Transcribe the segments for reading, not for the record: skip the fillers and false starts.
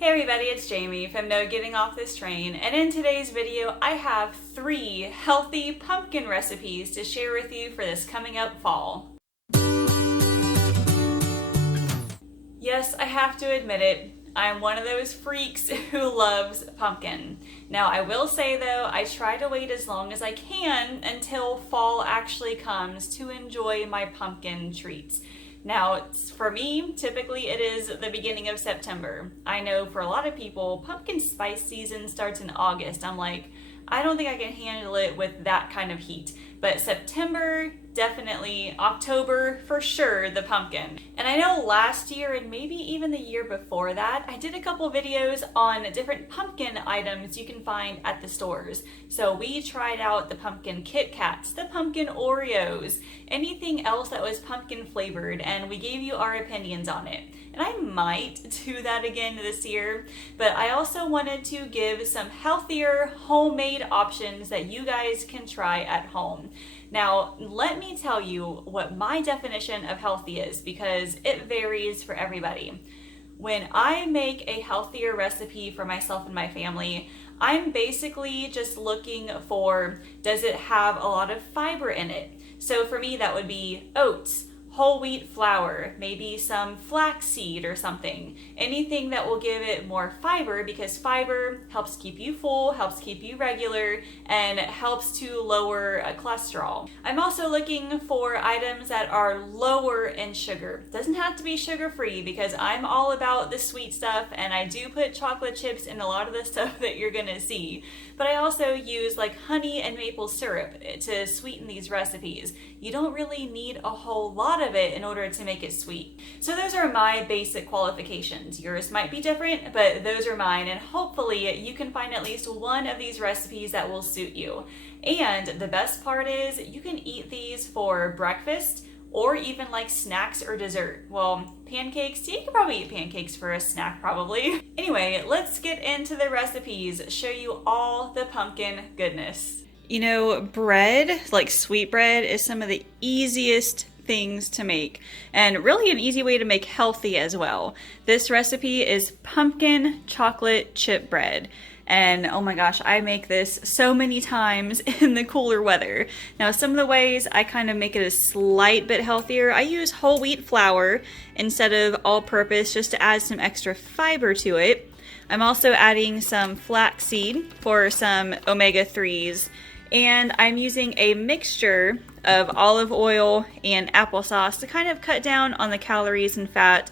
Hey everybody, it's Jamie from No Getting Off This Train, and in today's video I have 3 healthy pumpkin recipes to share with you for this coming up fall. Yes, I have to admit it, I'm one of those freaks who loves pumpkin. Now I will say though, I try to wait as long as I can until fall actually comes to enjoy my pumpkin treats. Now, for me, typically it is the beginning of September. I know for a lot of people, pumpkin spice season starts in August. I'm like, I don't think I can handle it with that kind of heat. But September, definitely. October, for sure, the pumpkin. And I know last year and maybe even the year before that, I did a couple videos on different pumpkin items you can find at the stores. So we tried out the pumpkin Kit Kats, the pumpkin Oreos, anything else that was pumpkin flavored, and we gave you our opinions on it. And I might do that again this year, but I also wanted to give some healthier homemade options that you guys can try at home. Now, let me tell you what my definition of healthy is because it varies for everybody. When I make a healthier recipe for myself and my family, I'm basically just looking for, does it have a lot of fiber in it? So for me, that would be oats, whole wheat flour, maybe some flaxseed or something. Anything that will give it more fiber because fiber helps keep you full, helps keep you regular, and helps to lower cholesterol. I'm also looking for items that are lower in sugar. Doesn't have to be sugar-free because I'm all about the sweet stuff and I do put chocolate chips in a lot of the stuff that you're gonna see. But I also use like honey and maple syrup to sweeten these recipes. You don't really need a whole lot of it in order to make it sweet. So those are my basic qualifications. Yours might be different, but those are mine, and hopefully you can find at least one of these recipes that will suit you. And the best part is you can eat these for breakfast or even like snacks or dessert. Well, pancakes, you can probably eat pancakes for a snack probably. Anyway, let's get into the recipes, show you all the pumpkin goodness. You know, bread, like sweet bread, is some of the easiest things to make and really an easy way to make healthy as well. This recipe is pumpkin chocolate chip bread. And oh my gosh, I make this so many times in the cooler weather. Now, some of the ways I kind of make it a slight bit healthier, I use whole wheat flour instead of all-purpose just to add some extra fiber to it. I'm also adding some flaxseed for some omega-3s. And I'm using a mixture of olive oil and applesauce to kind of cut down on the calories and fat.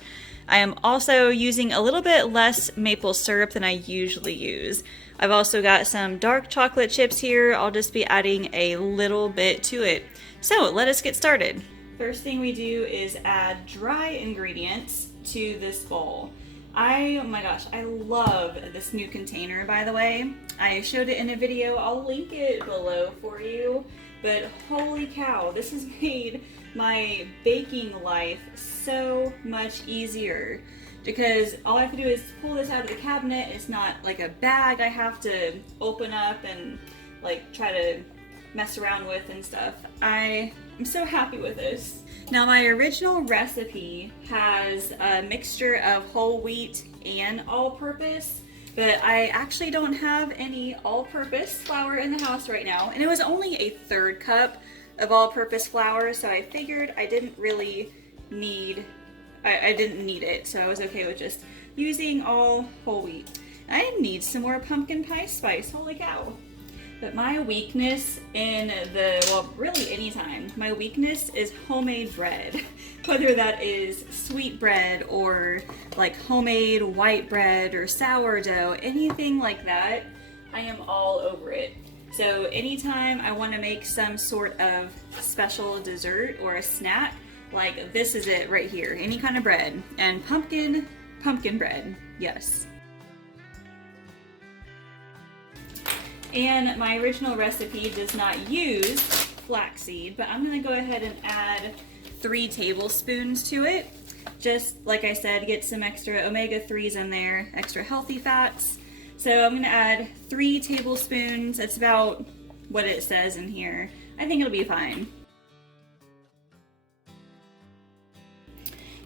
I am also using a little bit less maple syrup than I usually use. I've also got some dark chocolate chips here. I'll just be adding a little bit to it. So let us get started. First thing we do is add dry ingredients to this bowl. Oh my gosh, I love this new container, by the way. I showed it in a video, I'll link it below for you, but holy cow, this has made my baking life so much easier because all I have to do is pull this out of the cabinet. It's not like a bag I have to open up and like try to mess around with and stuff. I'm so happy with this. Now, my original recipe has a mixture of whole wheat and all-purpose, but I actually don't have any all-purpose flour in the house right now, and it was only a 1/3 cup of all-purpose flour, so I figured I didn't really need, I didn't need it, so I was okay with just using all whole wheat. I need some more pumpkin pie spice, holy cow. But my weakness well, really anytime, my weakness is homemade bread. Whether that is sweet bread or like homemade white bread or sourdough, anything like that, I am all over it. So anytime I want to make some sort of special dessert or a snack, like this is it right here, any kind of bread. And pumpkin bread, yes. And my original recipe does not use flaxseed, but I'm gonna go ahead and add 3 tablespoons to it. Just like I said, get some extra omega-3s in there, extra healthy fats. So I'm gonna add 3 tablespoons. That's about what it says in here. I think it'll be fine.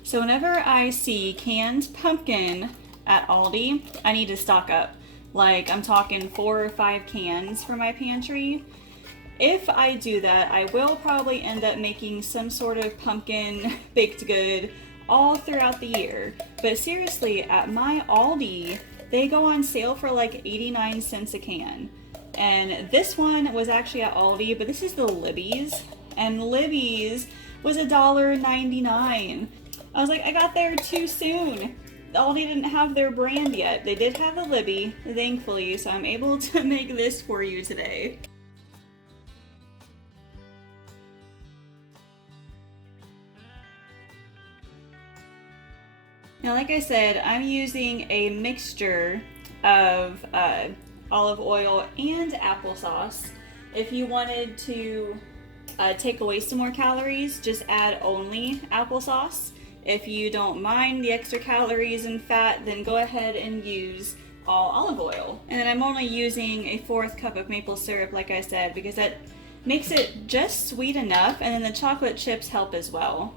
So whenever I see canned pumpkin, at Aldi, I need to stock up. Like, I'm talking 4 or 5 cans for my pantry. If I do that, I will probably end up making some sort of pumpkin baked good all throughout the year. But seriously, at my Aldi, they go on sale for like 89 cents a can. And this one was actually at Aldi, but this is the Libby's. And Libby's was $1.99. I was like, I got there too soon. Aldi didn't have their brand yet. They did have the Libby, thankfully, so I'm able to make this for you today. Now, like I said, I'm using a mixture of olive oil and applesauce. If you wanted to take away some more calories, just add only applesauce. If you don't mind the extra calories and fat, then go ahead and use all olive oil. And then I'm only using a 1/4 cup of maple syrup, like I said, because that makes it just sweet enough, and then the chocolate chips help as well.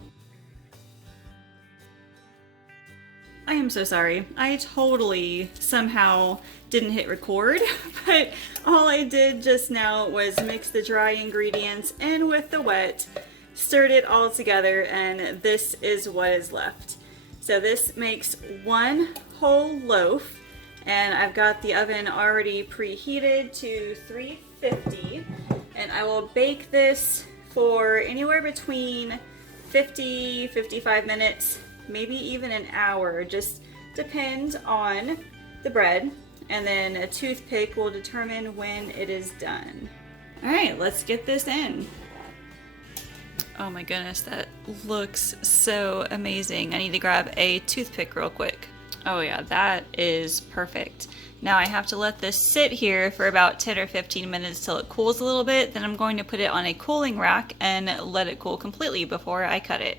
I am so sorry. I totally somehow didn't hit record, but all I did just now was mix the dry ingredients in with the wet, stirred it all together, and this is what is left. So this makes 1 whole loaf, and I've got the oven already preheated to 350, and I will bake this for anywhere between 50-55 minutes, maybe even an hour, just depends on the bread, and then a toothpick will determine when it is done. All right, let's get this in. Oh my goodness, that looks so amazing. I need to grab a toothpick real quick. Oh yeah, that is perfect. Now I have to let this sit here for about 10 or 15 minutes till it cools a little bit. Then I'm going to put it on a cooling rack and let it cool completely before I cut it.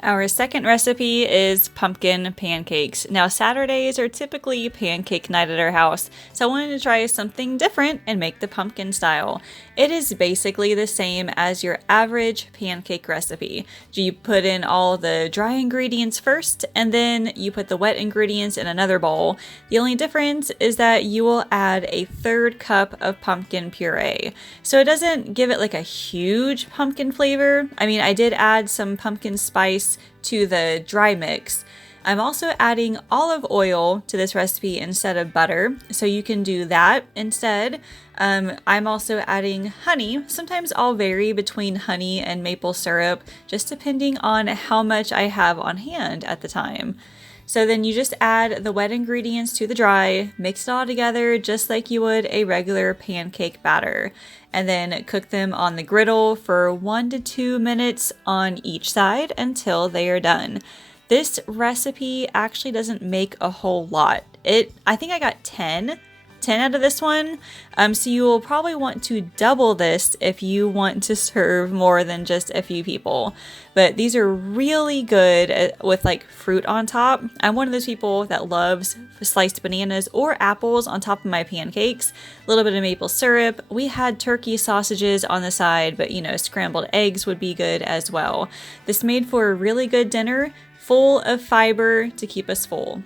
Our second recipe is pumpkin pancakes. Now Saturdays are typically pancake night at our house, so I wanted to try something different and make the pumpkin style. It is basically the same as your average pancake recipe. You put in all the dry ingredients first, and then you put the wet ingredients in another bowl. The only difference is that you will add a 1/3 cup of pumpkin puree. So it doesn't give it like a huge pumpkin flavor. I mean, I did add some pumpkin spice to the dry mix. I'm also adding olive oil to this recipe instead of butter, so you can do that instead. I'm also adding honey. Sometimes I'll vary between honey and maple syrup, just depending on how much I have on hand at the time. So then you just add the wet ingredients to the dry, mix it all together just like you would a regular pancake batter, and then cook them on the griddle for 1 to 2 minutes on each side until they are done. This recipe actually doesn't make a whole lot. I think I got 10 out of this one. So you will probably want to double this if you want to serve more than just a few people. But these are really good with like fruit on top. I'm one of those people that loves sliced bananas or apples on top of my pancakes. A little bit of maple syrup. We had turkey sausages on the side, but scrambled eggs would be good as well. This made for a really good dinner, full of fiber to keep us full.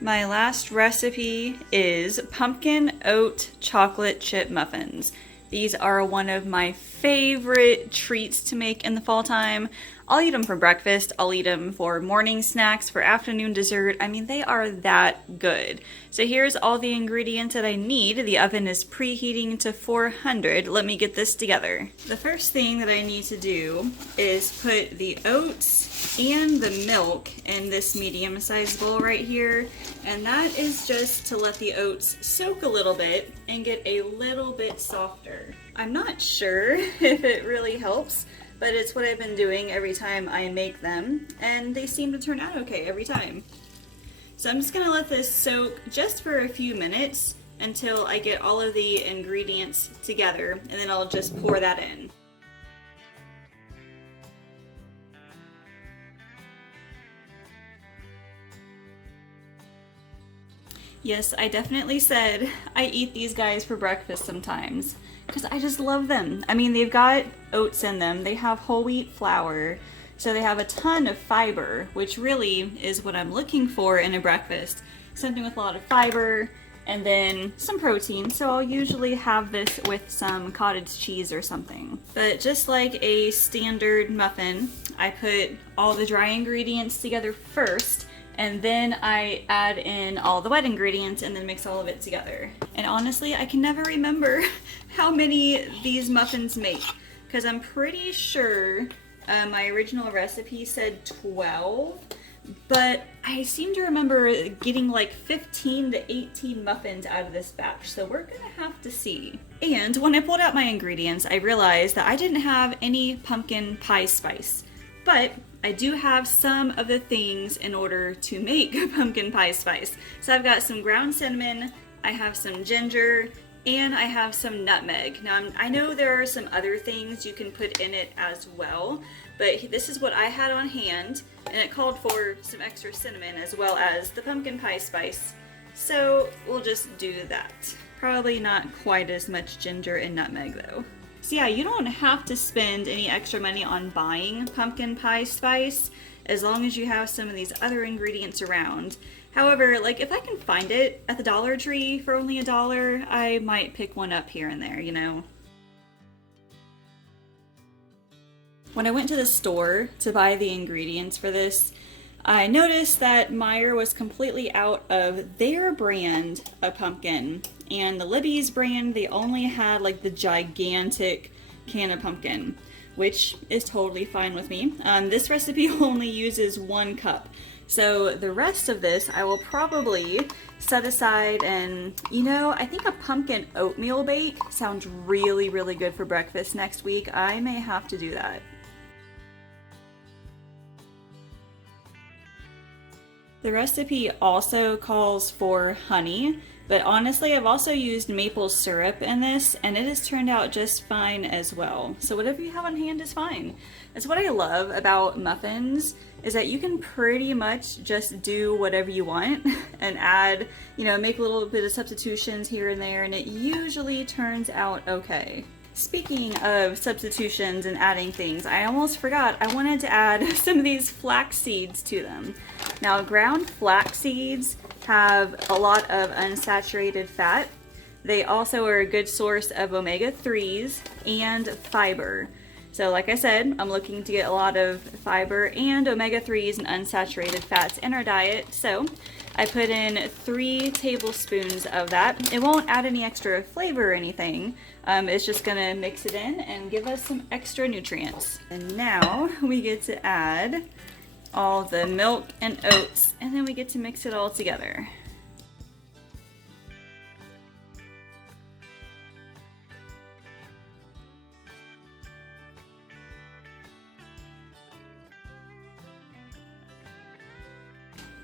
My last recipe is pumpkin oat chocolate chip muffins. These are one of my favorite treats to make in the fall time. I'll eat them for breakfast, I'll eat them for morning snacks, for afternoon dessert. I mean, they are that good. So here's all the ingredients that I need. The oven is preheating to 400. Let me get this together. The first thing that I need to do is put the oats and the milk in this medium-sized bowl right here. And that is just to let the oats soak a little bit and get a little bit softer. I'm not sure if it really helps, but it's what I've been doing every time I make them, and they seem to turn out okay every time. So I'm just gonna let this soak just for a few minutes until I get all of the ingredients together, and then I'll just pour that in. Yes, I definitely said I eat these guys for breakfast sometimes because I just love them. I mean, they've got oats in them, they have whole wheat flour, so they have a ton of fiber, which really is what I'm looking for in a breakfast. Something with a lot of fiber and then some protein, so I'll usually have this with some cottage cheese or something. But just like a standard muffin, I put all the dry ingredients together first, and then I add in all the wet ingredients and then mix all of it together. And honestly, I can never remember how many these muffins make, because I'm pretty sure my original recipe said 12, but I seem to remember getting like 15 to 18 muffins out of this batch, so we're gonna have to see. And when I pulled out my ingredients, I realized that I didn't have any pumpkin pie spice, but I do have some of the things in order to make pumpkin pie spice. So I've got some ground cinnamon, I have some ginger, and I have some nutmeg. Now I know there are some other things you can put in it as well, but this is what I had on hand, and it called for some extra cinnamon as well as the pumpkin pie spice. So we'll just do that. Probably not quite as much ginger and nutmeg though. So yeah, you don't have to spend any extra money on buying pumpkin pie spice as long as you have some of these other ingredients around. However, like if I can find it at the Dollar Tree for only $1, I might pick one up here and there, you know. When I went to the store to buy the ingredients for this, I noticed that Meijer was completely out of their brand of pumpkin, and the Libby's brand, they only had like the gigantic can of pumpkin, which is totally fine with me. This recipe only uses 1 cup, so the rest of this I will probably set aside, and you know, I think a pumpkin oatmeal bake sounds really, really good for breakfast next week. I may have to do that. The recipe also calls for honey, but honestly I've also used maple syrup in this, and it has turned out just fine as well. So whatever you have on hand is fine. That's what I love about muffins, is that you can pretty much just do whatever you want and add, you know, make a little bit of substitutions here and there, and it usually turns out okay. Speaking of substitutions and adding things, I almost forgot, I wanted to add some of these flax seeds to them. Now, ground flax seeds have a lot of unsaturated fat. They also are a good source of omega-3s and fiber. So like I said, I'm looking to get a lot of fiber and omega-3s and unsaturated fats in our diet, so I put in 3 tablespoons of that. It won't add any extra flavor or anything. It's just gonna mix it in and give us some extra nutrients. And now we get to add all the milk and oats, and then we get to mix it all together.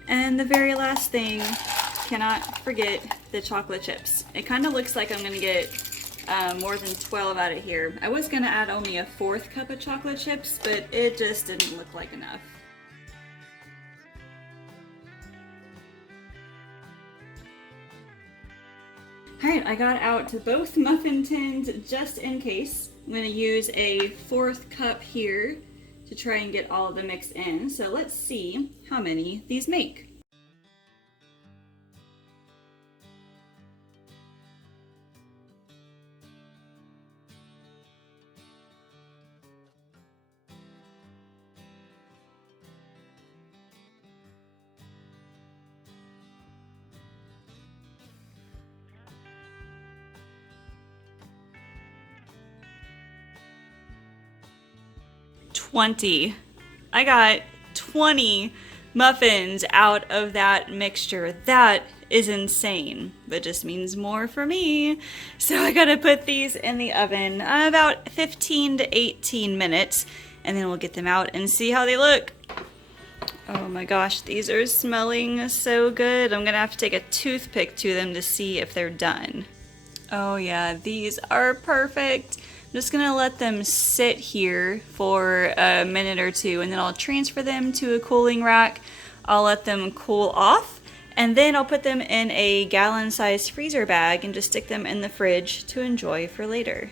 And the very last thing, cannot forget the chocolate chips. It kind of looks like I'm gonna get more than 12 out of here. I was gonna add only a 4th cup of chocolate chips, but it just didn't look like enough. Alright, I got out both muffin tins just in case. I'm gonna use a 4th cup here to try and get all of the mix in. So let's see how many these make. I got 20 muffins out of that mixture. That is insane, but just means more for me. So I gotta put these in the oven about 15 to 18 minutes, and then we'll get them out and see how they look. Oh my gosh, these are smelling so good. I'm gonna have to take a toothpick to them to see if they're done. Oh yeah, these are perfect. I'm just gonna let them sit here for a minute or two, and then I'll transfer them to a cooling rack. I'll let them cool off, and then I'll put them in a gallon-sized freezer bag and just stick them in the fridge to enjoy for later.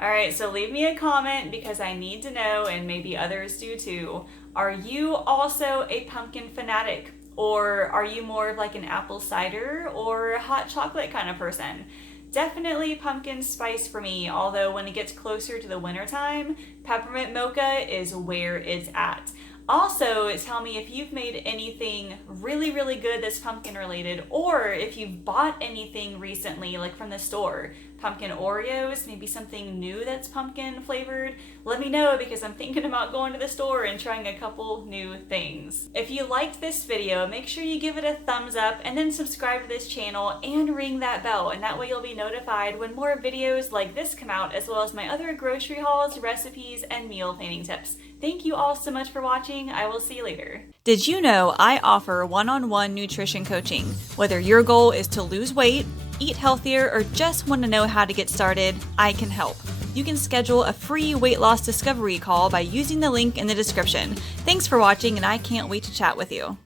Alright, so leave me a comment because I need to know, and maybe others do too. Are you also a pumpkin fanatic? Or are you more of like an apple cider or hot chocolate kind of person? Definitely pumpkin spice for me, although when it gets closer to the wintertime, peppermint mocha is where it's at. Also, tell me if you've made anything really, really good that's pumpkin related, or if you've bought anything recently, like from the store. Pumpkin Oreos, maybe something new that's pumpkin flavored. Let me know because I'm thinking about going to the store and trying a couple new things. If you liked this video, make sure you give it a thumbs up and then subscribe to this channel and ring that bell, and that way you'll be notified when more videos like this come out, as well as my other grocery hauls, recipes, and meal planning tips. Thank you all so much for watching. I will see you later. Did you know I offer one-on-one nutrition coaching? Whether your goal is to lose weight, eat healthier, or just want to know how to get started, I can help. You can schedule a free weight loss discovery call by using the link in the description. Thanks for watching, and I can't wait to chat with you.